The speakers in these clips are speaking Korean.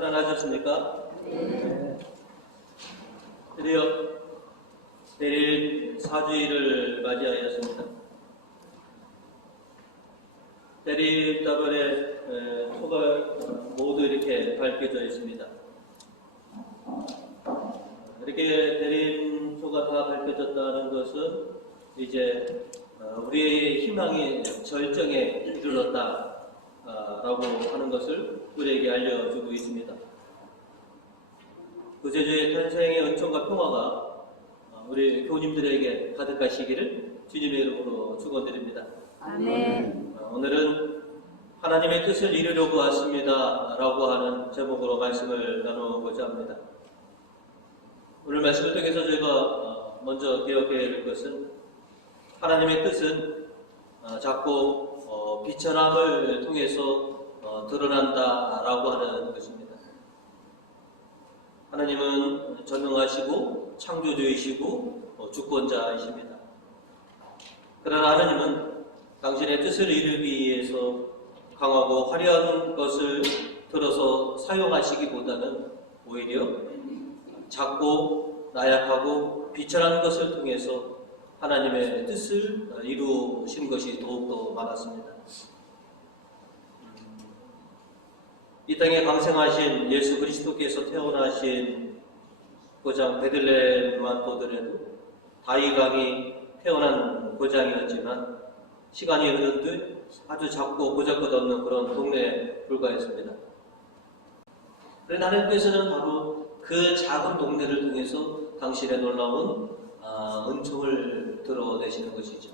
편안하셨습니까? 네. 드디어 내일 사주일을 맞이하였습니다. 대립다발에 초가 모두 이렇게 밝혀져 있습니다. 이렇게 대립초가 다 밝혀졌다는 것은 이제 우리의 희망이 절정에 이르렀다라고 하는 것을 우리에게 알려주고 있습니다. 구세주의 탄생의 은총과 평화가 우리 교우님들에게 가득하시기를 주님의 이름으로 축원드립니다. 아멘. 오늘은 하나님의 뜻을 이루려고 왔습니다 라고 하는 제목으로 말씀을 나누고자 합니다. 오늘 말씀을 통해서 저희가 먼저 기억해야 할 것은 하나님의 뜻은 자꾸 비천함을 통해서 드러난다라고 하는 것입니다. 하나님은 전능하시고 창조주이시고 주권자이십니다. 그러나 하나님은 당신의 뜻을 이루기 위해서 강하고 화려한 것을 들어서 사용하시기보다는 오히려 작고 나약하고 비천한 것을 통해서 하나님의 뜻을 이루신 것이 더욱더 많았습니다. 이 땅에 강생하신 예수 그리스도께서 태어나신 고장 베들레헴만 보더라도 다윗 왕이 태어난 고장이었지만 시간이 흐른 뒤 아주 작고 보잘것없는 그런 동네에 불과했습니다. 그런데 하나님께서는 바로 그 작은 동네를 통해서 당신의 놀라운 은총을 드러내시는 것이죠.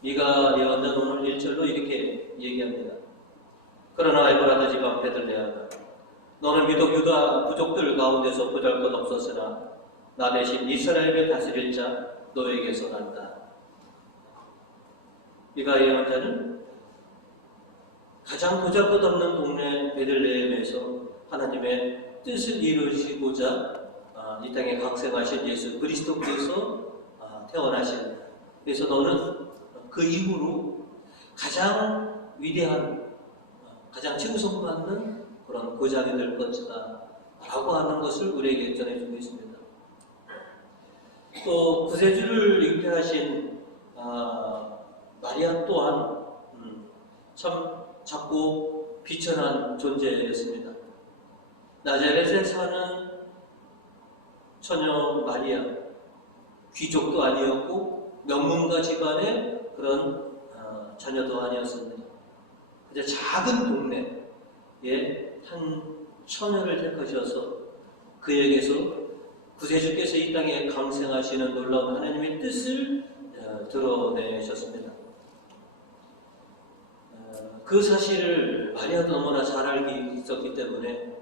미가 예언자는 오늘 1절로 이렇게 얘기합니다. 그러나 에브라타 지방 베들레헴아, 너는 비록 유다 부족들 가운데서 보잘것없었으나 나 대신 이스라엘을 다스릴 자 너에게서 난다. 미가 예언자는 가장 보잘것없는 동네 베들레헴에서 하나님의 뜻을 이루시고자 이 땅에 각생하신 예수 그리스도께서 태어나신, 그래서 너는 그 이후로 가장 위대한, 가장 칭송받는 그런 고장이 될 것이다 라고 하는 것을 우리에게 전해주고 있습니다. 또 구세주를 잉태하신 마리아 또한 참 작고 비천한 존재였습니다. 나자렛에 사는 처녀 마리아, 귀족도 아니었고 명문가 집안의 그런 자녀도 아니었습니다. 그저 작은 동네에 한 처녀를 택하셔서 그에게서 구세주께서 이 땅에 강생하시는 놀라운 하나님의 뜻을 드러내셨습니다. 그 사실을 마리아도 너무나 잘 알고 있었기 때문에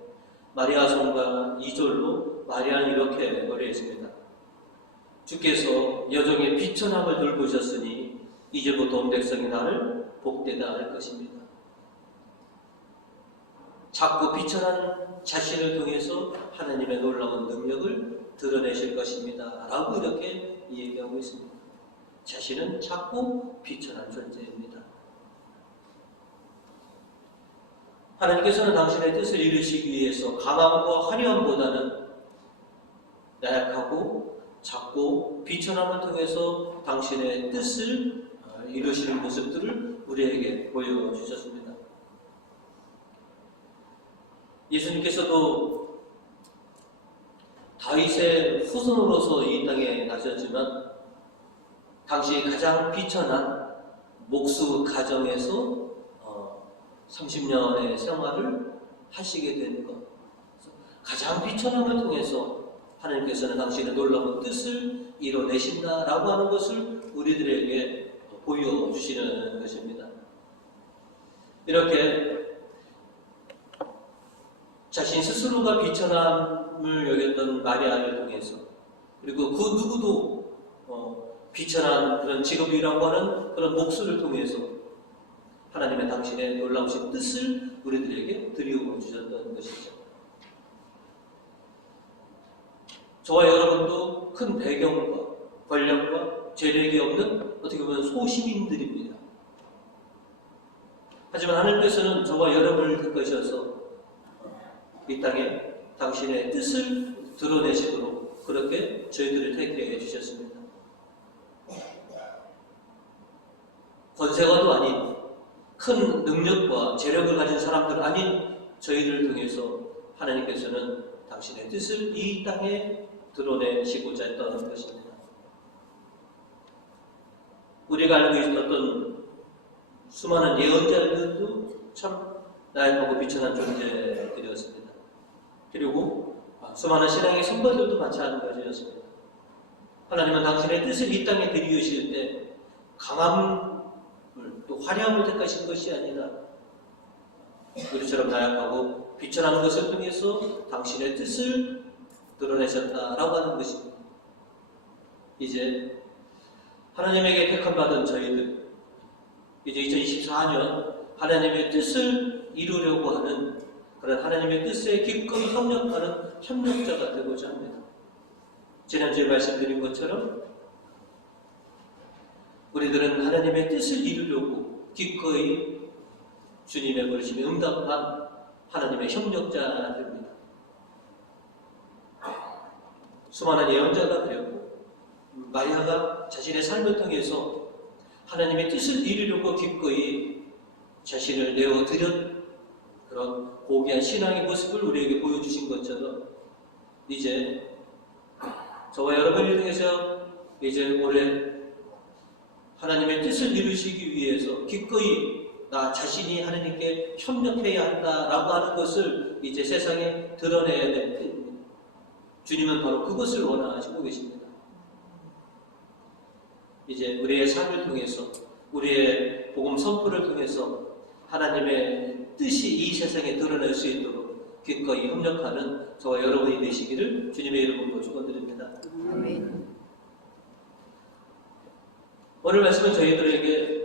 마리아 성가 2절로 마리아는 이렇게 노래했습니다. 주께서 여종의 비천함을 돌보셨으니 이제부터 온 백성이 나를 복되다 할 것입니다. 작고 비천한 자신을 통해서 하나님의 놀라운 능력을 드러내실 것입니다 라고 이렇게 얘기하고 있습니다. 자신은 작고 비천한 존재입니다. 하나님께서는 당신의 뜻을 이루시기 위해서 강함과 화려함보다는 나약하고 작고 비천함을 통해서 당신의 뜻을 이루시는 모습들을 우리에게 보여주셨습니다. 예수님께서도 다윗의 후손으로서 이 땅에 나셨지만 당시 가장 비천한 목수 가정에서 30년의 생활을 하시게 된 것, 가장 비천함을 통해서 하나님께서는 당신의 놀라운 뜻을 이뤄내신다라고 하는 것을 우리들에게 보여주시는 것입니다. 이렇게 자신 스스로가 비천함을 여겼던 마리아를 통해서, 그리고 그 누구도 비천한 그런 직업이라고 하는 그런 목수를 통해서 하나님의 당신의 놀라우신 뜻을 우리들에게 드리고 주셨던 것이죠. 저와 여러분도 큰 배경과 권력과 재력이 없는 어떻게 보면 소시민들입니다. 하지만 하나님께서는 저와 여러분을 택하셔서 이 땅에 당신의 뜻을 드러내시도록 그렇게 저희들을 택해 주셨습니다. 권세가도 아닌 큰 능력과 재력을 가진 사람들 아닌 저희를 통해서 하나님께서는 당신의 뜻을 이 땅에 드러내시고자 했던 것입니다. 우리가 알고 있었던 수많은 예언자들도 참 나약하고 비천한 존재들이었습니다. 그리고 수많은 신앙의 선배들도 마찬가지였습니다. 하나님은 당신의 뜻을 이 땅에 드리우실 때 강함을 또 화려함을 택하신 것이 아니라 우리처럼 나약하고 비천한 것을 통해서 당신의 뜻을 드러내셨다라고 하는 것입니다. 이제 하나님에게 택함받은 저희들, 이제 2024년 하나님의 뜻을 이루려고 하는 그런 하나님의 뜻에 기꺼이 협력하는 협력자가 되고자 합니다. 지난주에 말씀드린 것처럼 우리들은 하나님의 뜻을 이루려고 기꺼이 주님의 부르심에 응답한 하나님의 협력자들입니다. 수많은 예언자가 되었고 마리아가 자신의 삶을 통해서 하나님의 뜻을 이루려고 기꺼이 자신을 내어드렸 그런 고귀한 신앙의 모습을 우리에게 보여주신 것처럼 이제 저와 여러분을 통해서 이제 올해 하나님의 뜻을 이루시기 위해서 기꺼이 나 자신이 하나님께 협력해야 한다라고 하는 것을 이제 세상에 드러내야 될 때입니다. 주님은 바로 그것을 원하시고 계십니다. 이제 우리의 삶을 통해서 우리의 복음 선포를 통해서 하나님의 뜻이 이 세상에 드러날 수 있도록 기꺼이 협력하는 저와 여러분이 되시기를 주님의 이름으로 축원드립니다. 아멘. 오늘 말씀은 저희들에게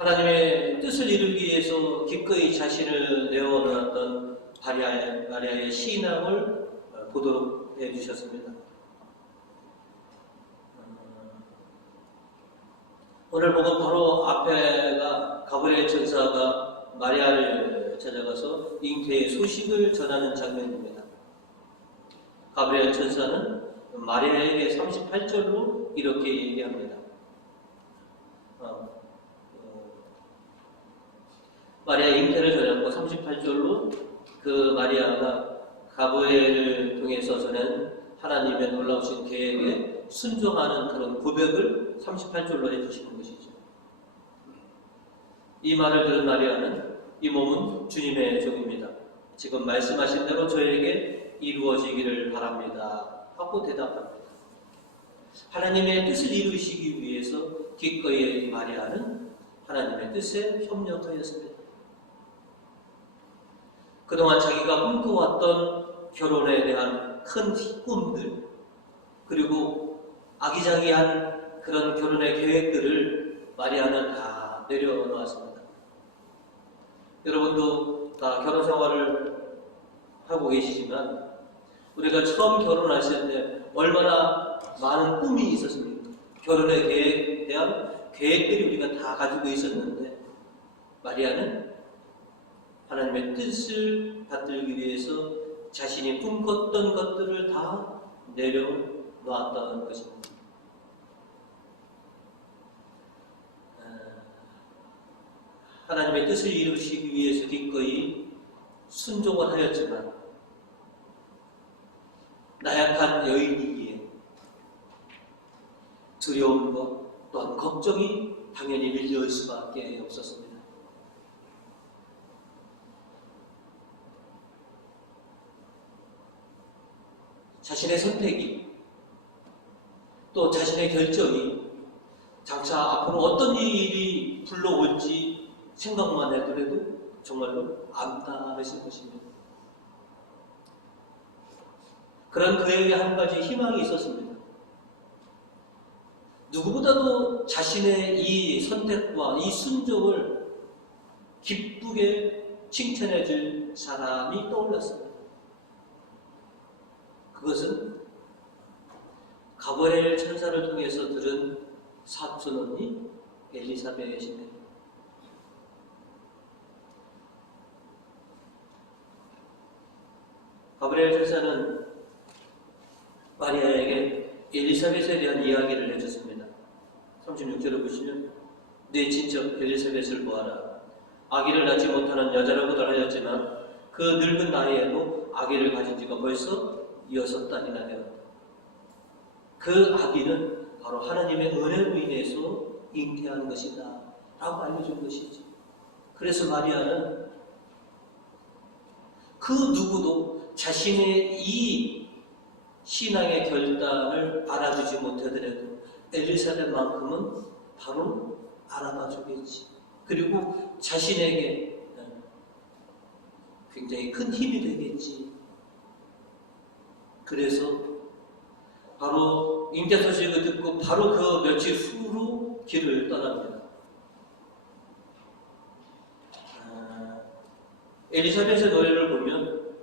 하나님의 뜻을 이루기 위해서 기꺼이 자신을 내어놓았던 마리아의 신앙을 보도록 해주셨습니다. 오늘 보고 바로 앞에가 가브리엘 천사가 마리아를 찾아가서 잉태의 소식을 전하는 장면입니다. 가브리엘 천사는 마리아에게 38절로 이렇게 얘기합니다. 마리아 잉태를 전했고 38절로 그 마리아가 가브리엘을 통해서 전한 하나님의 놀라우신 계획에 순종하는 그런 고백을 38절로 해주시는 것이죠. 이 말을 들은 마리아는 이 몸은 주님의 종입니다. 지금 말씀하신 대로 저에게 이루어지기를 바랍니다. 하고 대답합니다. 하나님의 뜻을 이루시기 위해서 기꺼이 마리아는 하나님의 뜻에 협력하였습니다. 그동안 자기가 꿈꿔왔던 결혼에 대한 큰 꿈들 그리고 아기자기한 그런 결혼의 계획들을 마리아는 다 내려놓았습니다. 여러분도 다 결혼 생활을 하고 계시지만 우리가 처음 결혼했을 때 얼마나 많은 꿈이 있었습니까? 결혼의 계획에 대한 계획들이 우리가 다 가지고 있었는데 마리아는 하나님의 뜻을 받들기 위해서 자신이 꿈꿨던 것들을 다 내려놓았다는 것입니다. 하나님의 뜻을 이루시기 위해서 기꺼이 순종을 하였지만 나약한 여인이기에 두려움과 또한 걱정이 당연히 밀려올 수밖에 없었습니다. 자신의 선택이 또 자신의 결정이 장차 앞으로 어떤 일이 불러올지 생각만 해더라도 정말로 암담했을 것입니다. 그런 그에게 한 가지 희망이 있었습니다. 누구보다도 자신의 이 선택과 이 순종을 기쁘게 칭찬해 줄 사람이 떠올랐습니다. 그것은 가브리엘 천사를 통해서 들은 사촌 언니 엘리사벳입니다. 네. 가브리엘 전사는 마리아에게 엘리사벳에 대한 이야기를 해줬습니다. 36절을 보시면 내 친척 엘리사벳을 보아라. 아기를 낳지 못하는 여자라고도 하였지만 그 늙은 나이에도 아기를 가진 지가 벌써 6달이나 되었다. 그 아기는 바로 하나님의 은혜로 인해서 잉태한 것이다 라고 알려준 것이죠. 그래서 마리아는 그 누구도 자신의 이 신앙의 결단을 알아주지 못하더라도 엘리사벳만큼은 바로 알아봐 주겠지. 그리고 자신에게 굉장히 큰 힘이 되겠지. 그래서 바로 잉태 소식을 듣고 바로 그 며칠 후로 길을 떠납니다. 엘리사벳의 노래를 보면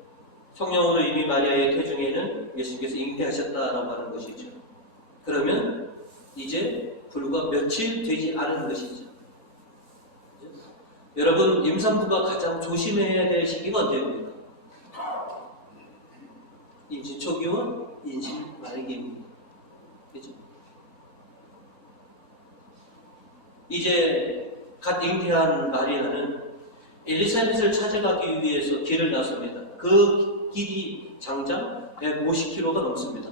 성령으로 이미 마리아의 태중에는 예수님께서 잉태하셨다라고 하는 것이죠. 그러면 이제 불과 며칠 되지 않은 것이죠. 여러분, 임산부가 가장 조심해야 될 시기가 언제입니까? 임신 초기와 임신 말기입니다. 그죠? 이제 갓 잉태한 마리아는 엘리사벳을 찾아가기 위해서 길을 나섭니다. 그 길이 장장 150km가 넘습니다.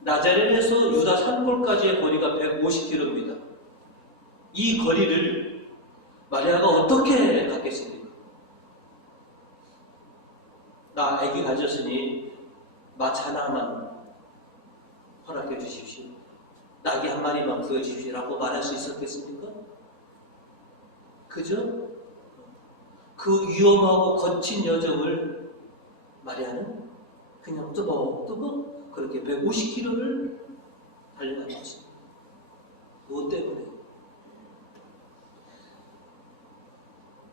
나자렛에서 유다 산골까지의 거리가 150km입니다. 이 거리를 마리아가 어떻게 갔겠습니까? 나 아기 가졌으니 마차 하나만 허락해 주십시오. 낙이 한 마리만 구해주십시오 라고 말할 수 있었겠습니까? 그저 그 위험하고 거친 여정을 마리아는 그냥 뜨벅뜨벅 그렇게 150km를 달려간 것입니다. 무엇 때문에?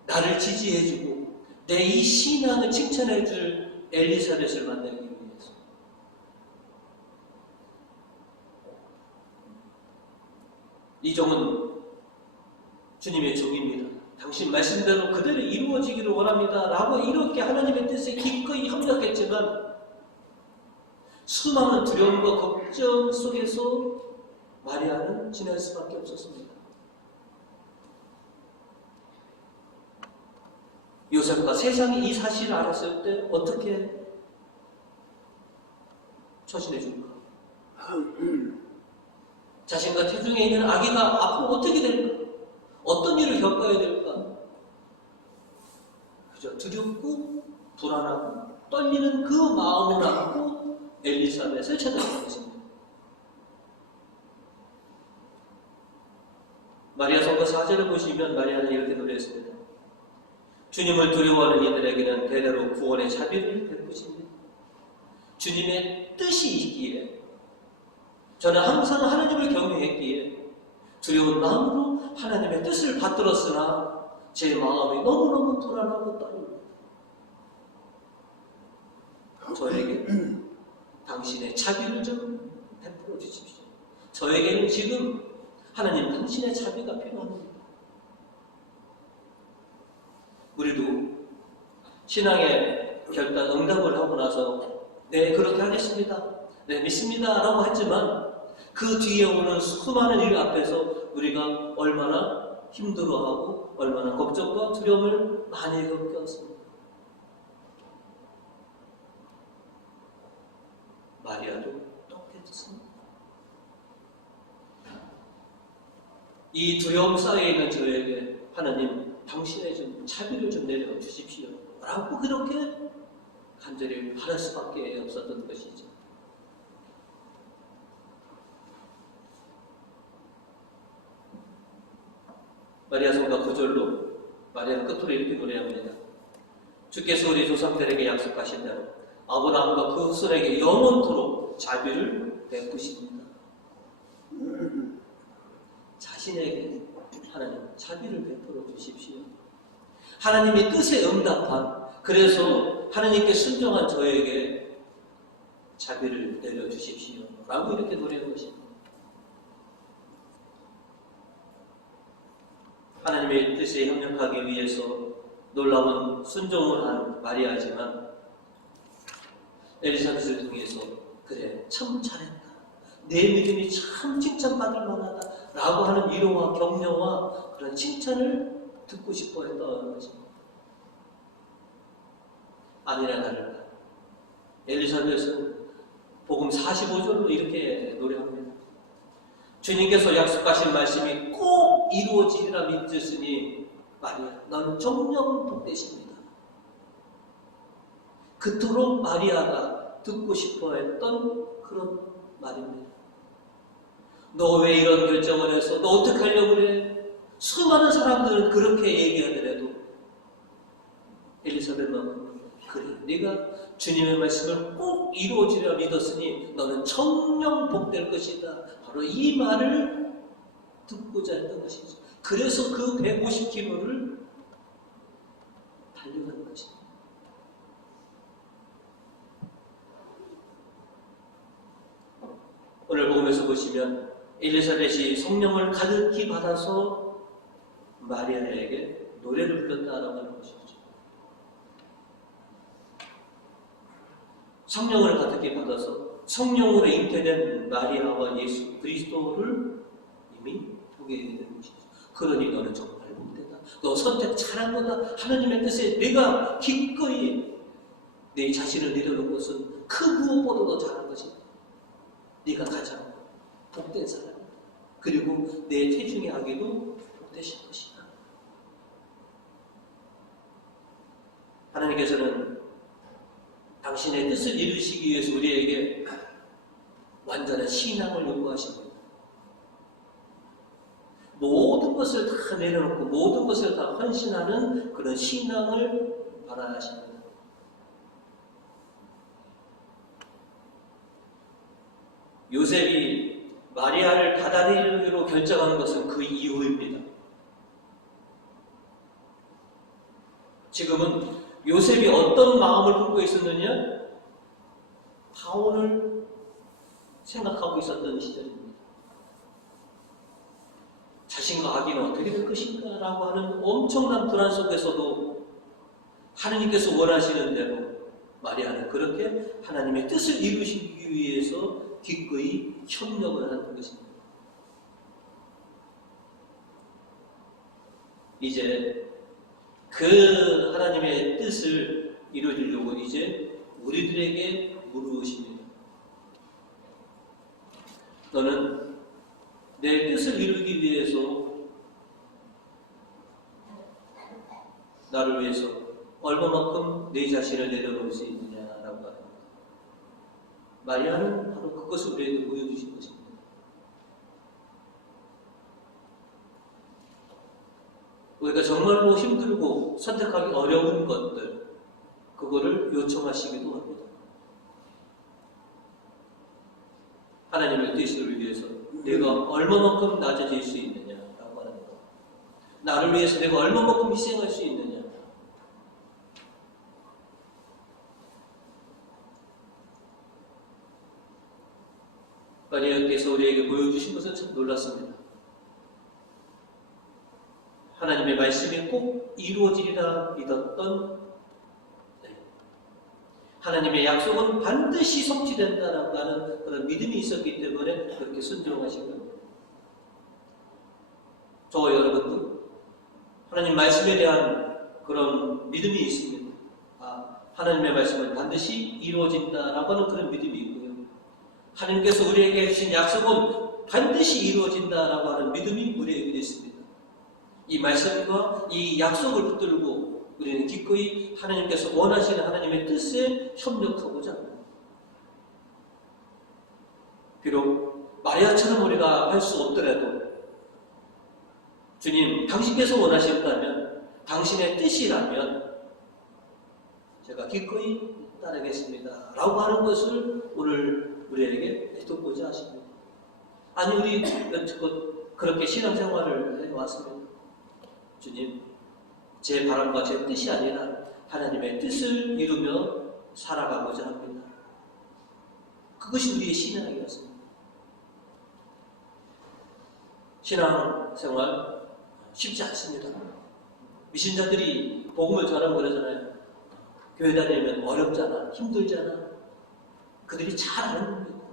나를 지지해주고 내 이 신앙을 칭찬해줄 엘리사벳을 만나기 위해서. 이종은 주님의 종입니다. 당신 말씀대로 그대로 이루어지기를 원합니다 라고 이렇게 하나님의 뜻에 기꺼이 협력했지만 수많은 두려움과 걱정 속에서 마리아는 지낼 수밖에 없었습니다. 요셉과 세상이 이 사실을 알았을 때 어떻게 처신해 줄까? 자신과 태중에 있는 아기가 앞으로 어떻게 될까? 어떤 일을 겪어야 될까? 그저 두렵고 불안하고 떨리는 그 마음을 안고 엘리사벳을 찾아갔습니다. 마리아 성가 4절을 보시면 마리아는 이렇게 노래했습니다. 주님을 두려워하는 이들에게는 대대로 구원의 자비를 베푸십니다. 주님의 뜻이 있기에 저는 항상 하나님을 경외했기에 두려운 마음으로 하나님의 뜻을 받들었으나 제 마음이 너무너무 불안하고 떨립니다. 저에게 당신의 자비를 좀 베풀어 주십시오. 저에게는 지금 하나님 당신의 자비가 필요합니다. 우리도 신앙의 결단 응답을 하고 나서 네 그렇게 하겠습니다. 네 믿습니다 라고 했지만 그 뒤에 오는 수많은 일 앞에서 우리가 얼마나 힘들어하고 얼마나 걱정과 두려움을 많이 겪었습니다. 마리아도 똑같았습니다. 이 두려움 쌓여 있는 저에게 하나님 당신의 좀 자비를 좀 내려 주십시오 라고 그렇게 간절히 바랄 수밖에 없었던 것이죠. 마리아 성가 9절로 마리아는 끝으로 이렇게 노래합니다. 주께서 우리 조상들에게 약속하신 대로 아브라함과 그 후손에게 영원토록 자비를 베푸십니다. 자신에게 하나님 자비를 베풀어 주십시오. 하나님의 뜻에 응답한 그래서 하나님께 순종한 저에게 자비를 내려 주십시오 라고 이렇게 노래한 것입니다. 하나님의 뜻에 협력하기 위해서 놀라운 순종을 한 마리아지만 엘리사벳을 통해서 그래 참 잘했다. 내 믿음이 참 칭찬받을 만하다. 라고 하는 위로와 격려와 그런 칭찬을 듣고 싶어 했던 것입니다. 아니나 다를까. 엘리사벳은 복음 45절로 이렇게 노래합니다. 주님께서 약속하신 말씀이 꼭 이루어지리라 믿으시니 마리아 너는 정녕 복되십니다. 그토록 마리아가 듣고 싶어 했던 그런 말입니다. 너 왜 이런 결정을 해서 너 어떻게 하려고 그래? 수많은 사람들은 그렇게 얘기하더라도 엘리사벳만 그래 네가 주님의 말씀을 꼭 이루어지리라 믿었으니 너는 청령 복될 것이다. 바로 이 말을 듣고자 했던 것이죠. 그래서 그 150km를 달려간 것입니다. 오늘 복음에서 보시면 엘리사벳이 성령을 가득히 받아서 마리아에게 노래를 불렀다라고 하는 것이죠. 성령을 가득히 받아서 성령으로 잉태된 마리아와 예수 그리스도를 이미 보게 되는 것이죠. 그러니 너는 정말 복되다. 너 선택 잘한 거다. 하나님의 뜻에 내가 기꺼이 내 자신을 내려놓은 것은 그 무엇보다도 잘한 것이다. 네가 가장 복된 사람이다. 그리고 내 태중의 아기도 복되실 것이다. 하나님께서는 당신의 뜻을 이루시기 위해서 우리에게 완전한 신앙을 요구하십니다. 모든 것을 다 내려놓고 모든 것을 다 헌신하는 그런 신앙을 바라십니다. 요셉이 마리아를 받아들이기로 결정한 것은 그 이유입니다. 지금은 요셉이 어떤 마음을 품고 있었느냐? 파혼을 생각하고 있었던 시절입니다. 자신과 아기는 어떻게 될 것인가? 라고 하는 엄청난 불안 속에서도 하나님께서 원하시는 대로 마리아는 그렇게 하나님의 뜻을 이루시기 위해서 기꺼이 협력을 하는 것입니다. 이제 그 하나님의 뜻을 이루어지려고 이제 우리들에게 물으십니다. 너는 내 뜻을 이루기 위해서 나를 위해서 얼마만큼 내 자신을 내려놓을 수 있느냐라고 합니다. 마리아는 바로 그것을 우리에게 보여주신 것입니다. 우리가 정말로 힘들고 선택하기 어려운 것들, 그거를 요청하시기도 합니다. 하나님의 뜻을 위해서 내가 얼마만큼 낮아질 수 있느냐라고 하는 것. 나를 위해서 내가 얼마만큼 희생할 수 있느냐. 마리아께서 우리에게 보여주신 것은 참 놀랐습니다. 하나님의 말씀이 꼭 이루어지리라 믿었던 하나님의 약속은 반드시 성취된다라고 하는 그런 믿음이 있었기 때문에 그렇게 순종하신 겁니다. 저와 여러분도 하나님 말씀에 대한 그런 믿음이 있습니다. 하나님의 말씀은 반드시 이루어진다라고 하는 그런 믿음이 있고요. 하나님께서 우리에게 해주신 약속은 반드시 이루어진다라고 하는 믿음이 우리에게 있습니다. 이 말씀과 이 약속을 붙들고 우리는 기꺼이 하나님께서 원하시는 하나님의 뜻에 협력하고자 합니다. 비록 마리아처럼 우리가 할 수 없더라도 주님, 당신께서 원하신다면 당신의 뜻이라면 제가 기꺼이 따르겠습니다 라고 하는 것을 오늘 우리에게 해두고자 하십니다. 아니 우리 여태껏 그렇게 신앙생활을 해왔습니다. 주님, 제 바람과 제 뜻이 아니라 하나님의 뜻을 이루며 살아가고자 합니다. 그것이 우리의 신앙이었습니다. 신앙생활 쉽지 않습니다. 미신자들이 복음을 전하고 그러잖아요. 교회 다니면 어렵잖아, 힘들잖아. 그들이 잘 아는 겁니다.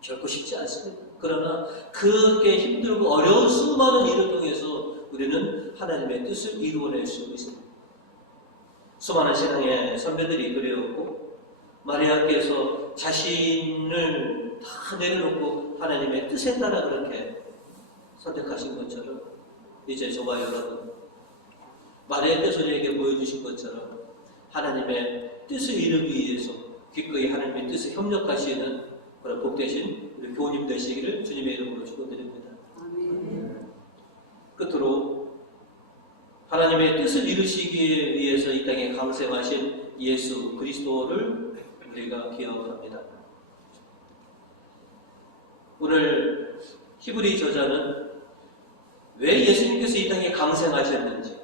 결코 쉽지 않습니다. 그러나 그렇게 힘들고 어려운 수많은 일을 통해서 우리는 하나님의 뜻을 이루어낼 수 있습니다. 수많은 세상의 선배들이 그래왔고 마리아께서 자신을 다 내려놓고 하나님의 뜻에 따라 그렇게 선택하신 것처럼 이제 저와 여러분 마리아께서 우리에게 보여주신 것처럼 하나님의 뜻을 이루기 위해서 기꺼이 하나님의 뜻에 협력하시는 그런 복되신 우리 교우님 되시기를 주님의 이름으로 축원드립니다. 끝으로 하나님의 뜻을 이루시기 위해서 이 땅에 강생하신 예수 그리스도를 우리가 기억합니다. 오늘 히브리 저자는 왜 예수님께서 이 땅에 강생하셨는지,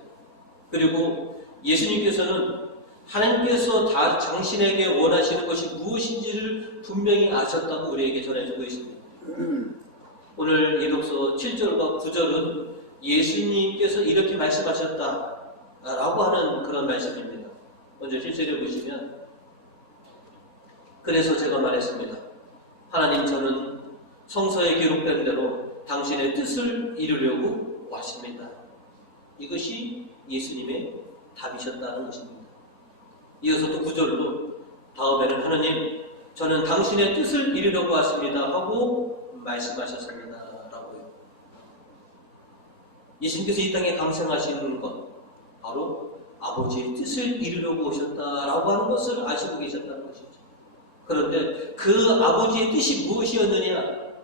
그리고 예수님께서는 하나님께서 다 당신에게 원하시는 것이 무엇인지를 분명히 아셨다고 우리에게 전해주고 있습니다. 오늘 이 독서 7절과 9절은 예수님께서 이렇게 말씀하셨다라고 하는 그런 말씀입니다. 먼저 7절을 보시면, 그래서 제가 말했습니다. 하나님, 저는 성서에 기록된 대로 당신의 뜻을 이루려고 왔습니다. 이것이 예수님의 답이셨다는 것입니다. 이어서 또 9절로 다음에는 하나님, 저는 당신의 뜻을 이루려고 왔습니다 하고 말씀하셨습니다 라고요. 예수님께서 이 땅에 강생하시는 것, 바로 아버지의 뜻을 이루려고 오셨다라고 하는 것을 아시고 계셨다는 것이죠. 그런데 그 아버지의 뜻이 무엇이었느냐,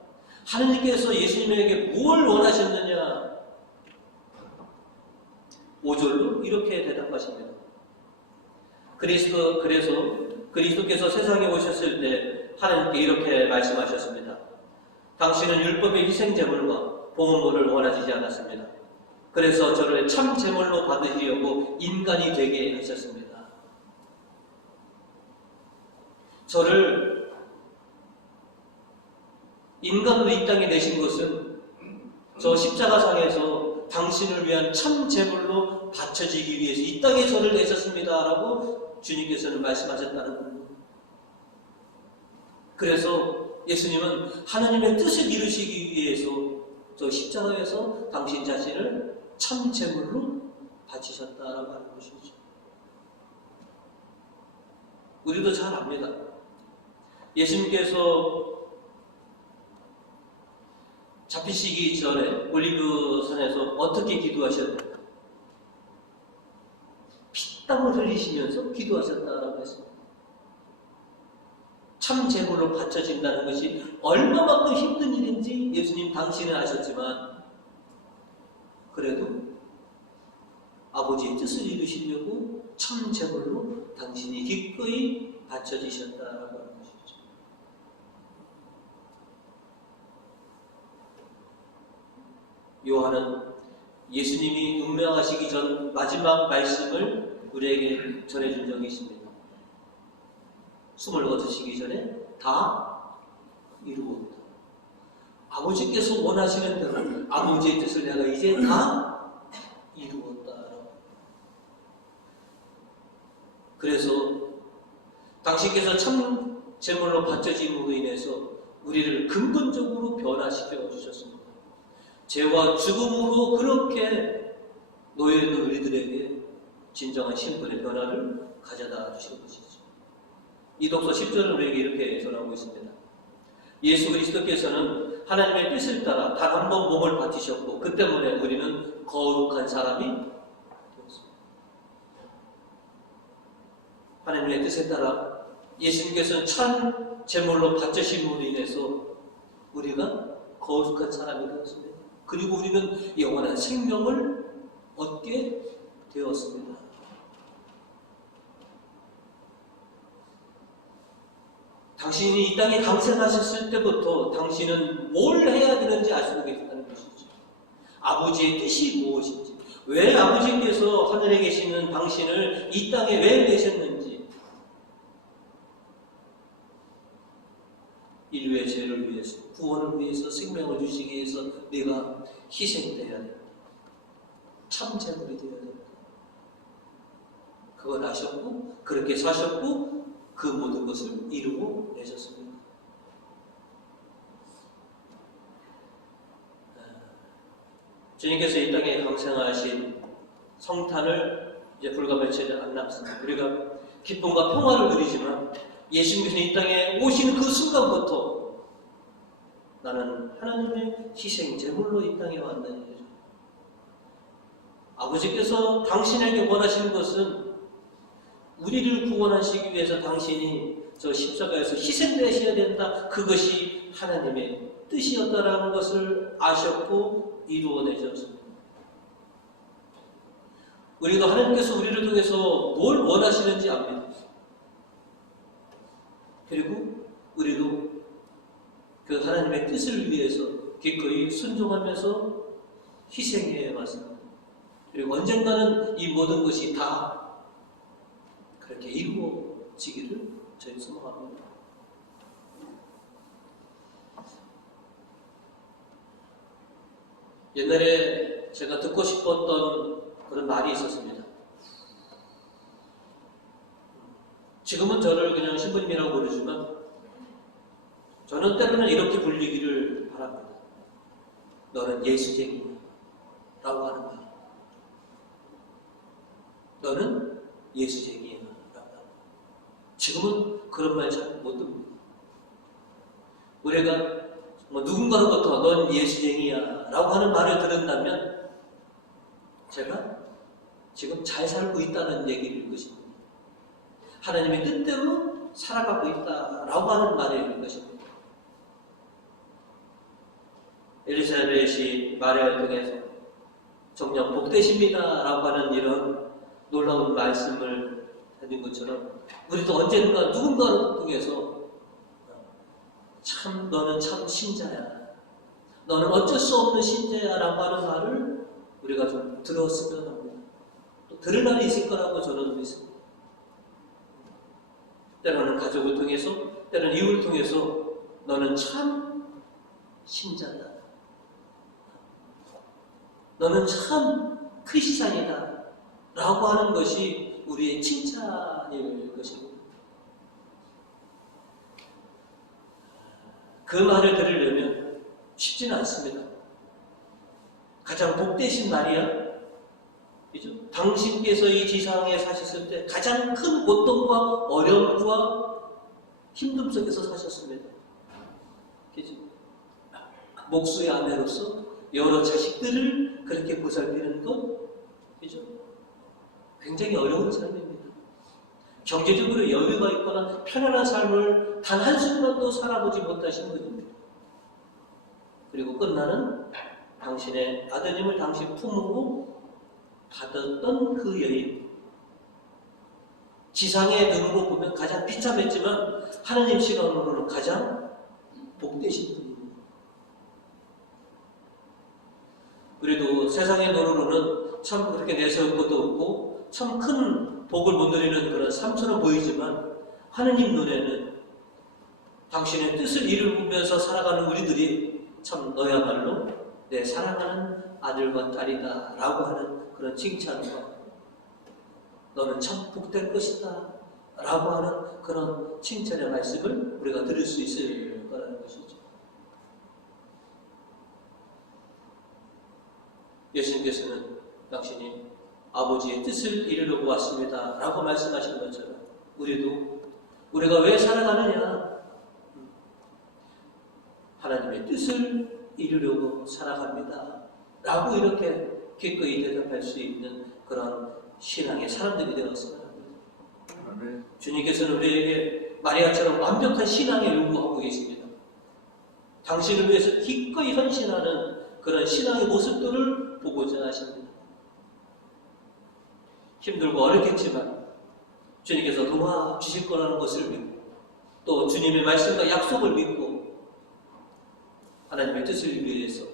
하느님께서 예수님에게 무엇을 원하셨느냐, 5절로 이렇게 대답하십니다. 그래서 그리스도께서 세상에 오셨을 때 하나님께 이렇게 말씀하셨습니다. 당신은 율법의 희생제물과 봉헌물을 원하시지 않았습니다. 그래서 저를 참 제물로 받으시려고 인간이 되게 하셨습니다. 저를 인간으로 이 땅에 내신 것은 저 십자가상에서 당신을 위한 참 제물로 바쳐지기 위해서 이 땅에 저를 내셨습니다 라고 주님께서는 말씀하셨다는 겁니다. 그래서 예수님은 하나님의 뜻을 이루시기 위해서 저 십자가에서 당신 자신을 참 제물로 바치셨다라고 하는 것이죠. 우리도 잘 압니다. 예수님께서 잡히시기 전에 올리브산에서 어떻게 기도하셨는가? 피땀을 흘리시면서 기도하셨다라고 했습니다. 참 제물로 바쳐진다는 것이 얼마만큼 힘든 일인지 예수님 당신은 아셨지만, 그래도 아버지의 뜻을 이루시려고 참 제물로 당신이 기꺼이 바쳐지셨다라고 하는 것이죠. 요한은 예수님이 운명하시기 전 마지막 말씀을 우리에게 전해준 적이 있습니다. 숨을 거두시기 전에 다 이루었다. 아버지께서 원하시는 대로 아버지의 뜻을 내가 이제 다 이루었다. 그래서 당신께서 참 제물로 바쳐짐으로 인해서 우리를 근본적으로 변화시켜 주셨습니다. 죄와 죽음으로 그렇게 놓여있는 우리들에게 진정한 신분의 변화를 가져다 주신 것이죠. 이 독서 10절은 우리에게 이렇게 전하고 있습니다. 예수 그리스도께서는 하나님의 뜻을 따라 단 한 번 몸을 바치셨고 그 때문에 우리는 거룩한 사람이 되었습니다. 하나님의 뜻에 따라 예수님께서는 참 제물로 바치심으로 인해서 우리가 거룩한 사람이 되었습니다. 그리고 우리는 영원한 생명을 얻게 되었습니다. 당신이 이 땅에 강생하셨을 때부터 당신은 뭘 해야 되는지 아시고 계셨다는 것이죠. 아버지의 뜻이 무엇인지, 왜 아버지께서 하늘에 계시는 당신을 이 땅에 왜 내셨는지, 인류의 죄를 위해서, 구원을 위해서, 생명을 주시기 위해서 내가 희생되어야 된다. 참 제물이 되어야 된다. 그걸 아셨고 그렇게 사셨고 그 모든 것을 이루고 내셨습니다. 주님께서 이 땅에 강생하신 성탄을 이제 불과 며칠 안 남습니다. 우리가 기쁨과 평화를 누리지만 예수님께서 이 땅에 오신 그 순간부터 나는 하나님의 희생 제물로 이 땅에 왔느니라. 아버지께서 당신에게 원하시는 것은 우리를 구원하시기 위해서 당신이 저 십자가에서 희생되셔야 된다. 그것이 하나님의 뜻이었다라는 것을 아셨고 이루어내셨습니다. 우리도 하나님께서 우리를 통해서 뭘 원하시는지 압니다. 그리고 우리도 그 하나님의 뜻을 위해서 기꺼이 순종하면서 희생해 왔습니다. 그리고 언젠가는 이 모든 것이 다 그렇게 이루어지기를 저희 소망합니다. 옛날에 제가 듣고 싶었던 그런 말이 있었습니다. 지금은 저를 그냥 신부님이라고 부르지만 저는 때로는 이렇게 불리기를 바랍니다. 너는 예수쟁이야 라고 하는 말. 너는 예수쟁이야 라고 하는 말. 지금은 그런 말 잘 못 듣습니다. 우리가 누군가로부터 넌 예수쟁이야 라고 하는 말을 들은다면 제가 지금 잘 살고 있다는 얘기일 것입니다. 하나님의 뜻대로 살아가고 있다라고 하는 말일 것입니다. 엘리사벳이 마리아를 통해서 정녕 복되십니다 라고 하는 이런 놀라운 말씀을 해준 것처럼 우리도 언젠가 누군가를 통해서 참 너는 참 신자야, 너는 어쩔 수 없는 신자야 라고 하는 말을 우리가 좀 들었으면 합니다. 또 들을 날이 있을 거라고 저는 믿습니다. 때로는 가족을 통해서, 때로는 이웃을 통해서 너는 참 신자다, 너는 참 크리스찬이다 라고 하는 것이 우리의 칭찬일 것입니다. 그 말을 들으려면 쉽지는 않습니다. 가장 복되신 마리아, 그죠? 당신께서 이 지상에 사셨을 때 가장 큰 고통과 어려움과 힘듦 속에서 사셨습니다. 그죠? 목수의 아내로서 여러 자식들을 그렇게 보살피는 것, 그죠? 굉장히 어려운 삶입니다. 경제적으로 여유가 있거나 편안한 삶을 단 한순간도 살아보지 못하신 분입니다. 그리고 끝나는 당신의 아드님을 당신 품으로 받았던 그 여인, 지상의 눈으로 보면 가장 비참했지만 하나님 시각으로는 가장 복되신 분입니다. 우리도 세상의 눈으로는 참 그렇게 내세울 것도 없고 참 큰 복을 못 누리는 그런 삶처럼 보이지만 하느님 눈에는 당신의 뜻을 이루면서 살아가는 우리들이 참 너야말로 내 사랑하는 아들과 딸이다 라고 하는 그런 칭찬과 너는 참 복될 것이다 라고 하는 그런 칭찬의 말씀을 우리가 들을 수 있을 거라는 것이죠. 예수님께서는 당신이 아버지의 뜻을 이루려고 왔습니다 라고 말씀하신 것처럼 우리도 우리가 왜 살아가느냐, 하나님의 뜻을 이루려고 살아갑니다 라고 이렇게 기꺼이 대답할 수 있는 그런 신앙의 사람들이 되었으면 합니다. 주님께서는 우리에게 마리아처럼 완벽한 신앙을 요구하고 계십니다. 당신을 위해서 기꺼이 헌신하는 그런 신앙의 모습들을 보고자 하십니다. 힘들고 어렵겠지만 주님께서 도와주실 거라는 것을 믿고 또 주님의 말씀과 약속을 믿고 하나님의 뜻을 위해서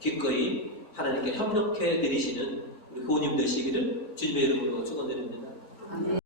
기꺼이 하나님께 협력해 드리시는 우리 부모님 되시기를 주님의 이름으로 축원드립니다.